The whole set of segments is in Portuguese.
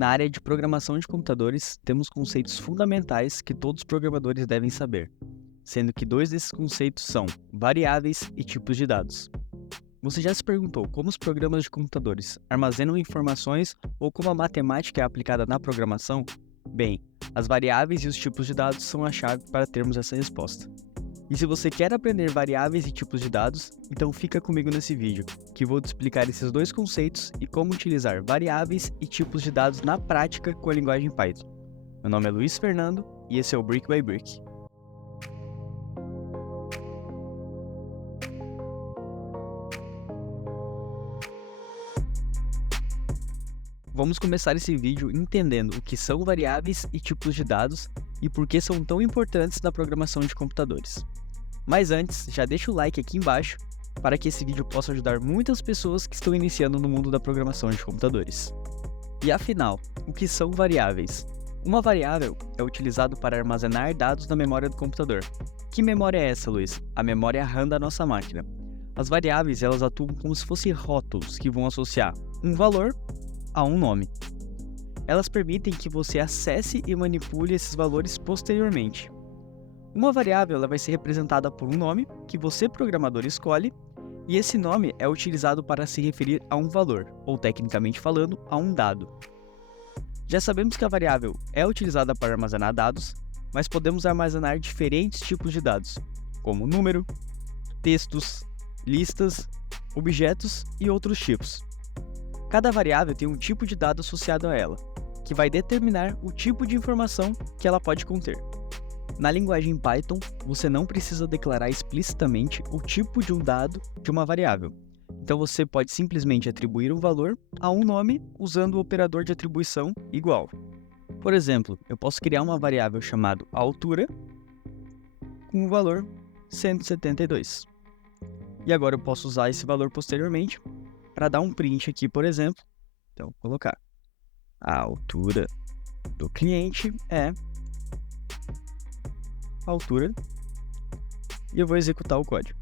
Na área de programação de computadores, temos conceitos fundamentais que todos os programadores devem saber, sendo que dois desses conceitos são variáveis e tipos de dados. Você já se perguntou como os programas de computadores armazenam informações ou como a matemática é aplicada na programação? Bem, as variáveis e os tipos de dados são a chave para termos essa resposta. E se você quer aprender variáveis e tipos de dados, então fica comigo nesse vídeo, que vou te explicar esses dois conceitos e como utilizar variáveis e tipos de dados na prática com a linguagem Python. Meu nome é Luiz Fernando e esse é o Brick by Brick. Vamos começar esse vídeo entendendo o que são variáveis e tipos de dados e por que são tão importantes na programação de computadores. Mas antes, já deixa o like aqui embaixo para que esse vídeo possa ajudar muitas pessoas que estão iniciando no mundo da programação de computadores. E afinal, o que são variáveis? Uma variável é utilizado para armazenar dados na memória do computador. Que memória é essa, Luiz? A memória RAM da nossa máquina. As variáveis elas atuam como se fossem rótulos que vão associar um valor a um nome. Elas permitem que você acesse e manipule esses valores posteriormente. Uma variável ela vai ser representada por um nome que você, programador, escolhe, e esse nome é utilizado para se referir a um valor, ou tecnicamente falando, a um dado. Já sabemos que a variável é utilizada para armazenar dados, mas podemos armazenar diferentes tipos de dados, como número, textos, listas, objetos e outros tipos. Cada variável tem um tipo de dado associado a ela, que vai determinar o tipo de informação que ela pode conter. Na linguagem Python, você não precisa declarar explicitamente o tipo de um dado de uma variável. Então você pode simplesmente atribuir um valor a um nome usando o operador de atribuição igual. Por exemplo, eu posso criar uma variável chamada altura com o valor 172. E agora eu posso usar esse valor posteriormente para dar um print aqui, por exemplo. Então, vou colocar a altura do cliente é a altura e eu vou executar o código.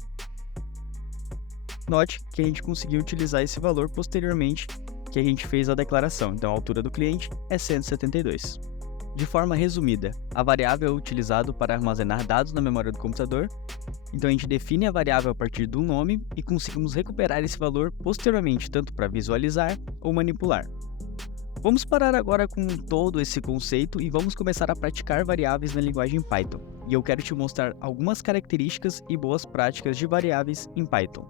Note que a gente conseguiu utilizar esse valor posteriormente que a gente fez a declaração. Então, a altura do cliente é 172. De forma resumida, a variável é utilizada para armazenar dados na memória do computador. Então a gente define a variável a partir do nome e conseguimos recuperar esse valor posteriormente, tanto para visualizar ou manipular. Vamos parar agora com todo esse conceito e vamos começar a praticar variáveis na linguagem Python. E eu quero te mostrar algumas características e boas práticas de variáveis em Python.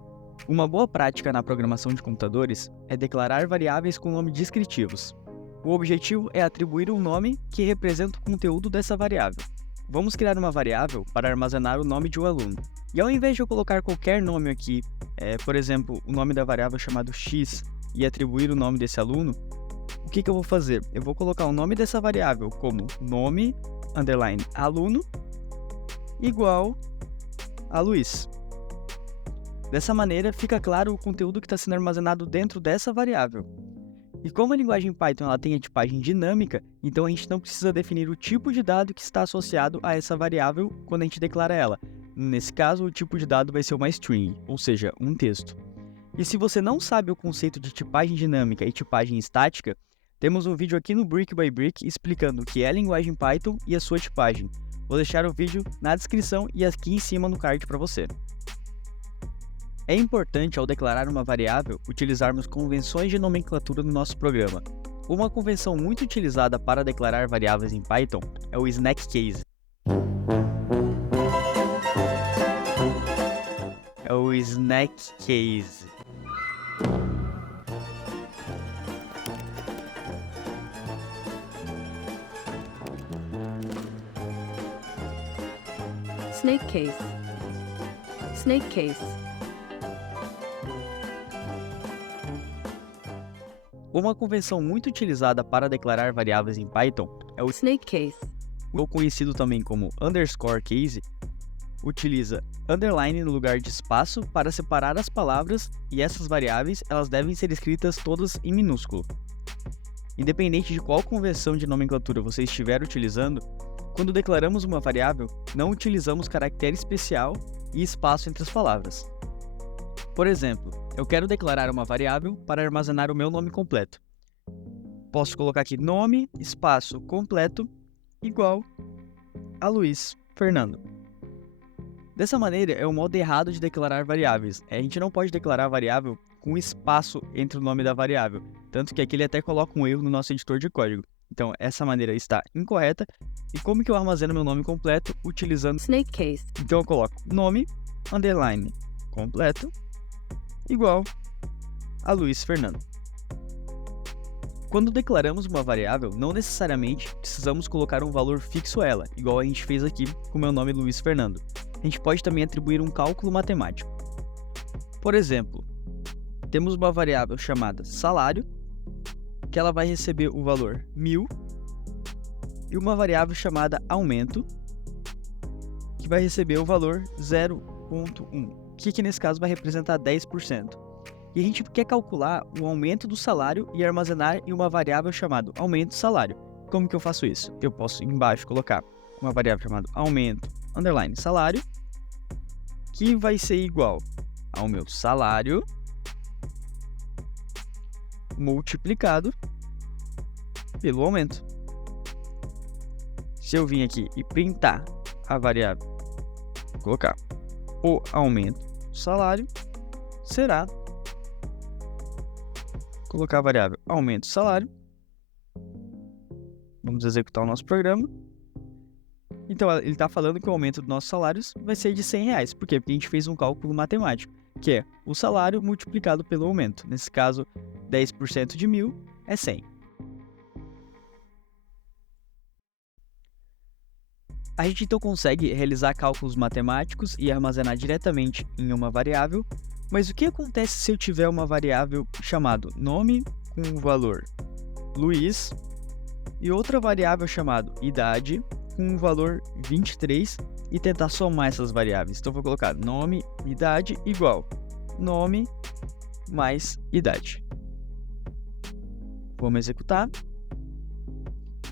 Uma boa prática na programação de computadores é declarar variáveis com nomes descritivos. O objetivo é atribuir um nome que representa o conteúdo dessa variável. Vamos criar uma variável para armazenar o nome de um aluno. E ao invés de eu colocar qualquer nome aqui, por exemplo, o nome da variável chamado x e atribuir o nome desse aluno, o que eu vou fazer? Eu vou colocar o nome dessa variável como nome, underline, aluno, igual a Luiz. Dessa maneira, fica claro o conteúdo que está sendo armazenado dentro dessa variável. E como a linguagem Python ela tem a tipagem dinâmica, então a gente não precisa definir o tipo de dado que está associado a essa variável quando a gente declara ela. Nesse caso, o tipo de dado vai ser uma string, ou seja, um texto. E se você não sabe o conceito de tipagem dinâmica e tipagem estática, temos um vídeo aqui no Brick by Brick explicando o que é a linguagem Python e a sua tipagem. Vou deixar o vídeo na descrição e aqui em cima no card para você. É importante, ao declarar uma variável, utilizarmos convenções de nomenclatura no nosso programa. Uma convenção muito utilizada para declarar variáveis em Python é o snack case. É o snack case. Snake case. Snake case. Uma convenção muito utilizada para declarar variáveis em Python é o Snake case. ou conhecido também como underscore case. Utiliza underline no lugar de espaço para separar as palavras e essas variáveis elas devem ser escritas todas em minúsculo. Independente de qual convenção de nomenclatura você estiver utilizando, quando declaramos uma variável, não utilizamos caractere especial e espaço entre as palavras. Por exemplo, eu quero declarar uma variável para armazenar o meu nome completo. posso colocar aqui nome, espaço completo, igual a Luiz Fernando. Dessa maneira, é o modo errado de declarar variáveis. A gente não pode declarar variável com espaço entre o nome da variável, tanto que aqui ele até coloca um erro no nosso editor de código. Então, essa maneira está incorreta. E como que eu armazeno meu nome completo utilizando Snake case. Então eu coloco nome, underline, completo, igual a Luiz Fernando. Quando declaramos uma variável, não necessariamente precisamos colocar um valor fixo a ela, igual a gente fez aqui com o meu nome Luiz Fernando. A gente pode também atribuir um cálculo matemático. Por exemplo, temos uma variável chamada salário, que ela vai receber o valor 1000, e uma variável chamada aumento, que vai receber o valor 0,1, que aqui nesse caso vai representar 10%. E a gente quer calcular o aumento do salário e armazenar em uma variável chamada aumento salário. Como que eu faço isso? Eu posso embaixo colocar uma variável chamada aumento, underline, salário, que vai ser igual ao meu salário multiplicado pelo aumento. Se eu vir aqui e printar a variável, vou colocar o aumento do salário, será colocar a variável aumento do salário. Vamos executar o nosso programa. Então, ele está falando que o aumento dos nossos salários vai ser de R$100. Por quê? Porque a gente fez um cálculo matemático, que é o salário multiplicado pelo aumento. Nesse caso, 10% de 1000 é 100. A gente então consegue realizar cálculos matemáticos e armazenar diretamente em uma variável, mas o que acontece se eu tiver uma variável chamada nome com o valor Luiz e outra variável chamada idade com o valor 23 e tentar somar essas variáveis? Então, eu vou colocar nome, idade igual nome mais idade. Vamos executar.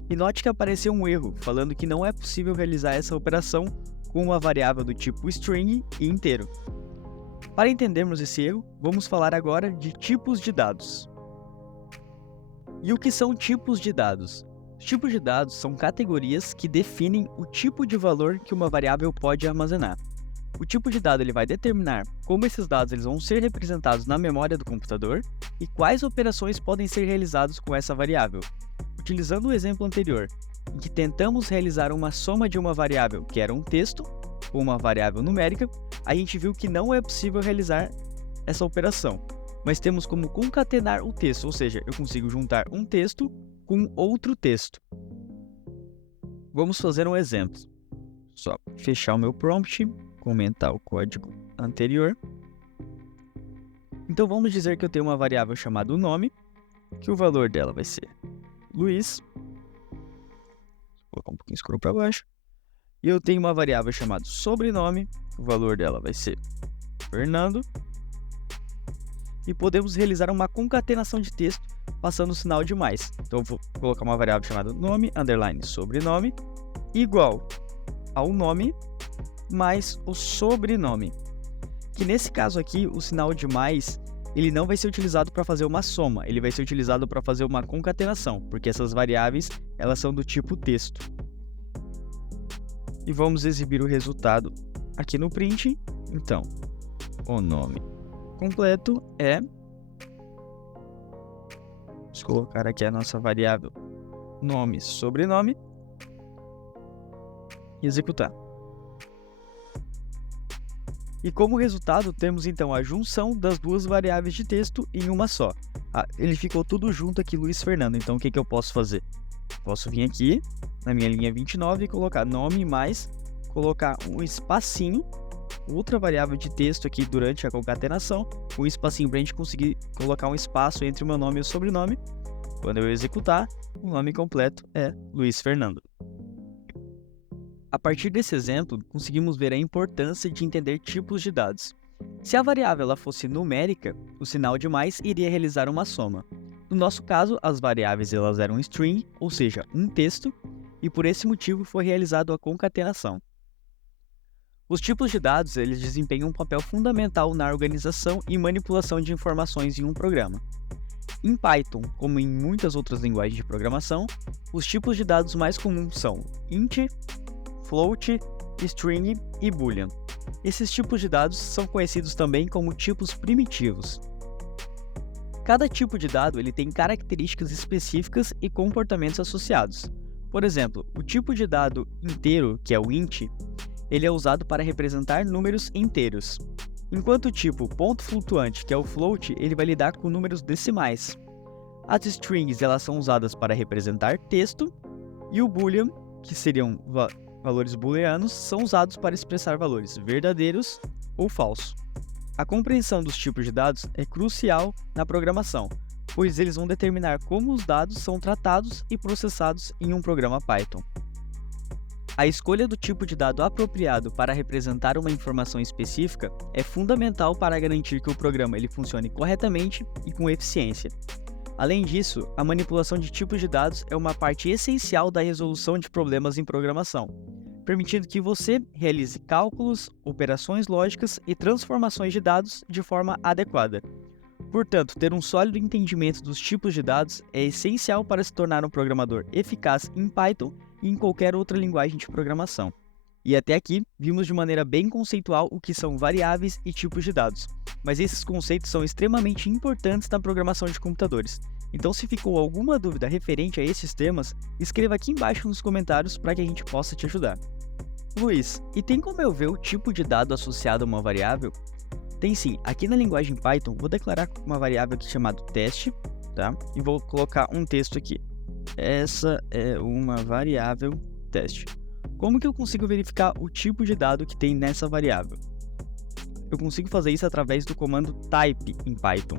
E note que apareceu um erro, falando que não é possível realizar essa operação com uma variável do tipo string e inteiro. Para entendermos esse erro, vamos falar agora de tipos de dados. E o que são tipos de dados? Os tipos de dados são categorias que definem o tipo de valor que uma variável pode armazenar. O tipo de dado ele vai determinar como esses dados eles vão ser representados na memória do computador e quais operações podem ser realizadas com essa variável. Utilizando o exemplo anterior, em que tentamos realizar uma soma de uma variável que era um texto com uma variável numérica, a gente viu que não é possível realizar essa operação, mas temos como concatenar o texto, ou seja, eu consigo juntar um texto com outro texto. Vamos fazer um exemplo. Só fechar o meu prompt, comentar o código anterior. Então vamos dizer que eu tenho uma variável chamada nome, que o valor dela vai ser Luiz. Vou colocar um pouquinho escuro para baixo. E eu tenho uma variável chamada sobrenome, o valor dela vai ser Fernando. E podemos realizar uma concatenação de texto passando o sinal de mais. Então eu vou colocar uma variável chamada nome, underline, sobrenome, igual ao nome mais o sobrenome. Que nesse caso aqui, o sinal de mais, ele não vai ser utilizado para fazer uma soma, ele vai ser utilizado para fazer uma concatenação, porque essas variáveis, elas são do tipo texto. E vamos exibir o resultado aqui no print. Então, o nome completo é... Vamos colocar aqui a nossa variável nome, sobrenome e executar. E como resultado, temos então a junção das duas variáveis de texto em uma só. Ele ficou tudo junto aqui, Luiz Fernando. Então, o que eu posso fazer? Posso vir aqui na minha linha 29 e colocar nome mais, colocar um espacinho, outra variável de texto aqui durante a concatenação, um espacinho para a gente conseguir colocar um espaço entre o meu nome e o sobrenome. Quando eu executar, o nome completo é Luiz Fernando. A partir desse exemplo, conseguimos ver a importância de entender tipos de dados. Se a variável ela fosse numérica, o sinal de mais iria realizar uma soma. No nosso caso, as variáveis elas eram string, ou seja, um texto, e por esse motivo foi realizada a concatenação. Os tipos de dados eles desempenham um papel fundamental na organização e manipulação de informações em um programa. Em Python, como em muitas outras linguagens de programação, os tipos de dados mais comuns são int, float, string e boolean. Esses tipos de dados são conhecidos também como tipos primitivos. Cada tipo de dado ele tem características específicas e comportamentos associados. Por exemplo, o tipo de dado inteiro, que é o int, ele é usado para representar números inteiros, enquanto o tipo ponto flutuante, que é o float, ele vai lidar com números decimais. As strings elas são usadas para representar texto, e o boolean, que seriam valores booleanos, são usados para expressar valores verdadeiros ou falsos. A compreensão dos tipos de dados é crucial na programação, pois eles vão determinar como os dados são tratados e processados em um programa Python. A escolha do tipo de dado apropriado para representar uma informação específica é fundamental para garantir que o programa ele funcione corretamente e com eficiência. Além disso, a manipulação de tipos de dados é uma parte essencial da resolução de problemas em programação, permitindo que você realize cálculos, operações lógicas e transformações de dados de forma adequada. Portanto, ter um sólido entendimento dos tipos de dados é essencial para se tornar um programador eficaz em Python e em qualquer outra linguagem de programação. E até aqui, vimos de maneira bem conceitual o que são variáveis e tipos de dados, mas esses conceitos são extremamente importantes na programação de computadores. Então, se ficou alguma dúvida referente a esses temas, escreva aqui embaixo nos comentários para que a gente possa te ajudar. Luiz, e tem como eu ver o tipo de dado associado a uma variável? Tem sim, aqui na linguagem Python, vou declarar uma variável aqui chamada teste, tá? E vou colocar um texto aqui. Essa é uma variável teste. Como que eu consigo verificar o tipo de dado que tem nessa variável? Eu consigo fazer isso através do comando type em Python.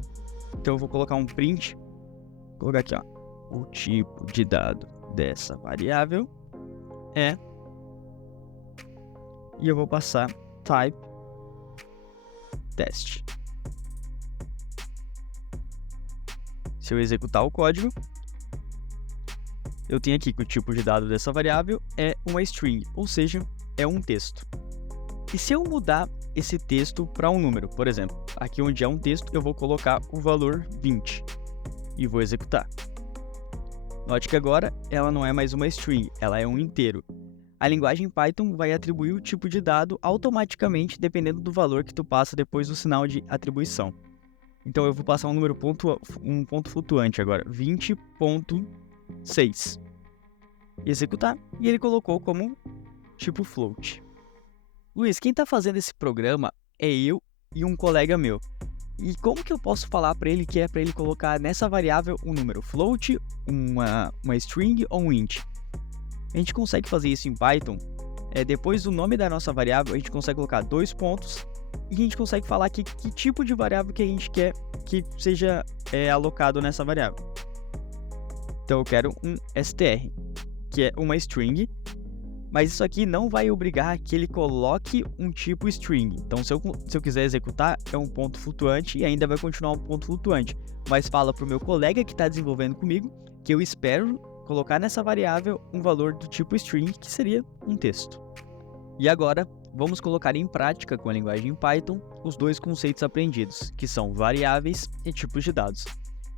Então eu vou colocar um print, vou colocar aqui, ó, o tipo de dado dessa variável é, e eu vou passar type teste. Se eu executar o código, eu tenho aqui que o tipo de dado dessa variável é uma string, ou seja, é um texto. E se eu mudar esse texto para um número, por exemplo, aqui onde é um texto, eu vou colocar o valor 20 e vou executar. Note que agora ela não é mais uma string, ela é um inteiro. A linguagem Python vai atribuir o tipo de dado automaticamente dependendo do valor que tu passa depois do sinal de atribuição. Então eu vou passar um ponto flutuante agora, 20.6. Executar, e ele colocou como tipo float. Luiz, quem está fazendo esse programa é eu e um colega meu. E como que eu posso falar para ele que é para ele colocar nessa variável um número float, uma string ou um int? A gente consegue fazer isso em Python. Depois do nome da nossa variável, a gente consegue colocar 2 pontos e a gente consegue falar aqui que tipo de variável que a gente quer que seja alocado nessa variável. Então eu quero um str, que é uma string, mas isso aqui não vai obrigar que ele coloque um tipo string. Então se eu quiser executar, é um ponto flutuante e ainda vai continuar um ponto flutuante. Mas fala para o meu colega que está desenvolvendo comigo que eu espero colocar nessa variável um valor do tipo string, que seria um texto. E agora, vamos colocar em prática com a linguagem Python os dois conceitos aprendidos, que são variáveis e tipos de dados.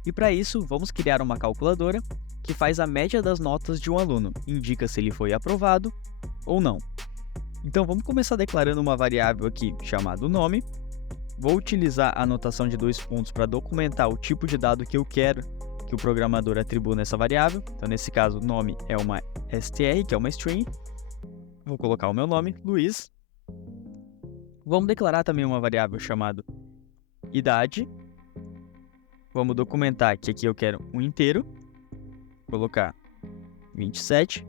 E para isso, vamos criar uma calculadora que faz a média das notas de um aluno, indica se ele foi aprovado ou não. Então vamos começar declarando uma variável aqui chamada nome. Vou utilizar a anotação de 2 pontos para documentar o tipo de dado que eu quero que o programador atribua nessa variável. Então nesse caso o nome é uma str, que é uma string. Vou colocar o meu nome, Luiz. Vamos declarar também uma variável chamada idade. Vamos documentar que aqui eu quero um inteiro. Colocar 27.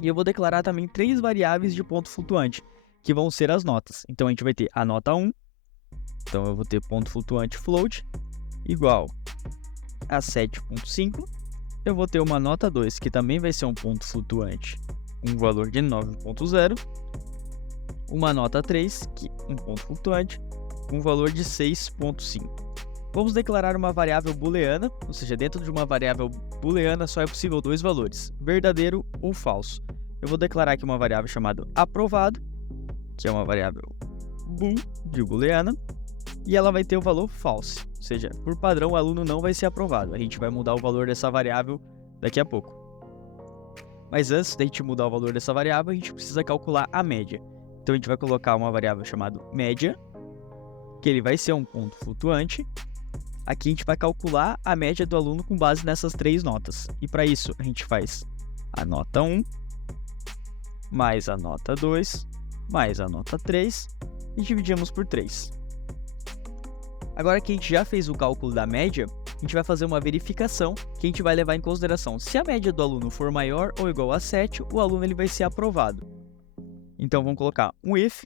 E eu vou declarar também 3 variáveis de ponto flutuante, que vão ser as notas. Então a gente vai ter a nota 1. Então eu vou ter ponto flutuante float igual a 7.5. Eu vou ter uma nota 2, que também vai ser um ponto flutuante, um valor de 9.0. Uma nota 3, que um ponto flutuante, um valor de 6.5. Vamos declarar uma variável booleana, ou seja, dentro de uma variável booleana só é possível 2 valores, verdadeiro ou falso. Eu vou declarar aqui uma variável chamada aprovado, que é uma variável bool de booleana. e ela vai ter o valor false, ou seja, por padrão o aluno não vai ser aprovado. A gente vai mudar o valor dessa variável daqui a pouco. Mas antes da gente mudar o valor dessa variável, a gente precisa calcular a média. Então a gente vai colocar uma variável chamada média, que ele vai ser um ponto flutuante. Aqui a gente vai calcular a média do aluno com base nessas 3 notas. E para isso a gente faz a nota 1, mais a nota 2, mais a nota 3 e dividimos por 3. Agora que a gente já fez o cálculo da média, a gente vai fazer uma verificação que a gente vai levar em consideração. Se a média do aluno for maior ou igual a 7, o aluno ele vai ser aprovado. Então vamos colocar um if.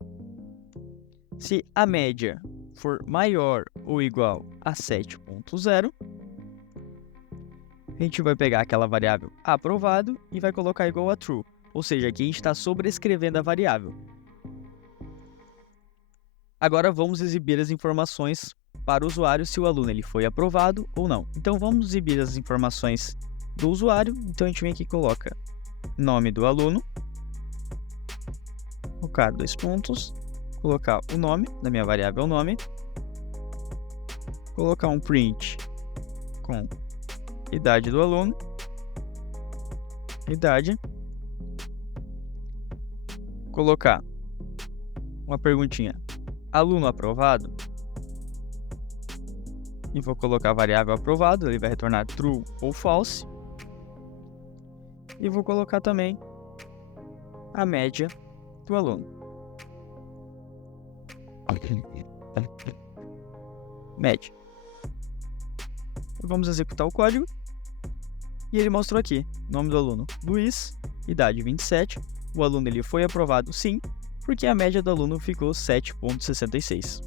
Se a média for maior ou igual a 7.0, a gente vai pegar aquela variável aprovado e vai colocar igual a true. Ou seja, aqui a gente está sobrescrevendo a variável. Agora vamos exibir as informações para o usuário se o aluno ele foi aprovado ou não. Então vamos exibir as informações do usuário. Então a gente vem aqui e coloca nome do aluno, colocar 2 pontos, colocar o nome da minha variável nome, colocar um print com idade do aluno, idade, colocar uma perguntinha, aluno aprovado, e vou colocar a variável aprovado, ele vai retornar true ou false, e vou colocar também a média do aluno. Média. Vamos executar o código, e ele mostrou aqui, nome do aluno Luiz, idade 27, o aluno ele foi aprovado sim, porque a média do aluno ficou 7.66.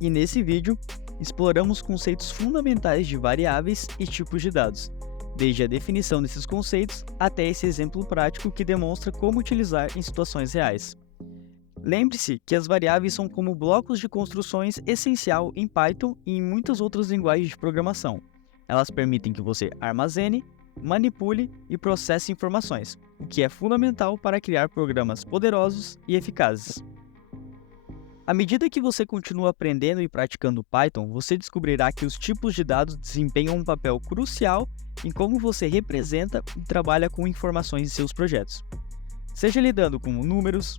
E nesse vídeo, exploramos conceitos fundamentais de variáveis e tipos de dados, desde a definição desses conceitos até esse exemplo prático que demonstra como utilizar em situações reais. Lembre-se que as variáveis são como blocos de construções essencial em Python e em muitas outras linguagens de programação. Elas permitem que você armazene, manipule e processe informações, o que é fundamental para criar programas poderosos e eficazes. À medida que você continua aprendendo e praticando Python, você descobrirá que os tipos de dados desempenham um papel crucial em como você representa e trabalha com informações em seus projetos. Seja lidando com números,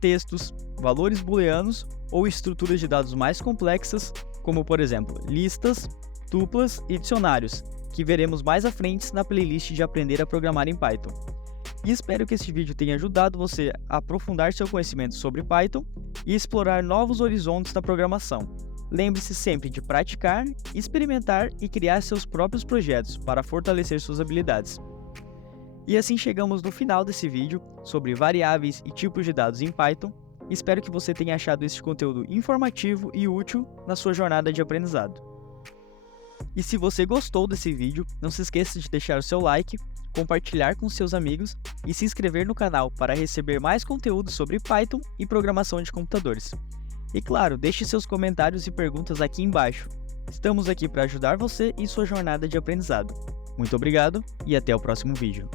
textos, valores booleanos ou estruturas de dados mais complexas, como por exemplo listas, tuplas e dicionários, que veremos mais à frente na playlist de Aprender a Programar em Python. E espero que este vídeo tenha ajudado você a aprofundar seu conhecimento sobre Python e explorar novos horizontes na programação. Lembre-se sempre de praticar, experimentar e criar seus próprios projetos para fortalecer suas habilidades. E assim chegamos no final desse vídeo sobre variáveis e tipos de dados em Python. Espero que você tenha achado este conteúdo informativo e útil na sua jornada de aprendizado. E se você gostou desse vídeo, não se esqueça de deixar o seu like, compartilhar com seus amigos e se inscrever no canal para receber mais conteúdo sobre Python e programação de computadores. E claro, deixe seus comentários e perguntas aqui embaixo. Estamos aqui para ajudar você em sua jornada de aprendizado. Muito obrigado e até o próximo vídeo.